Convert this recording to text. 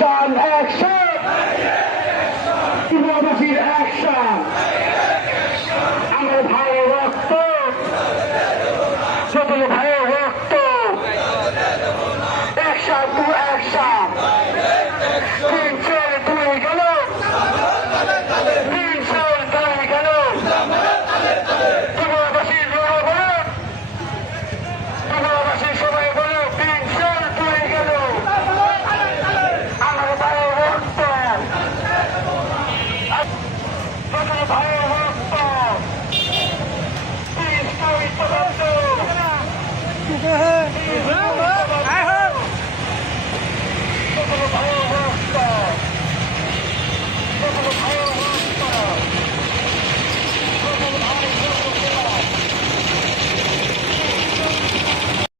action action ত্রিপুরাবাসীর action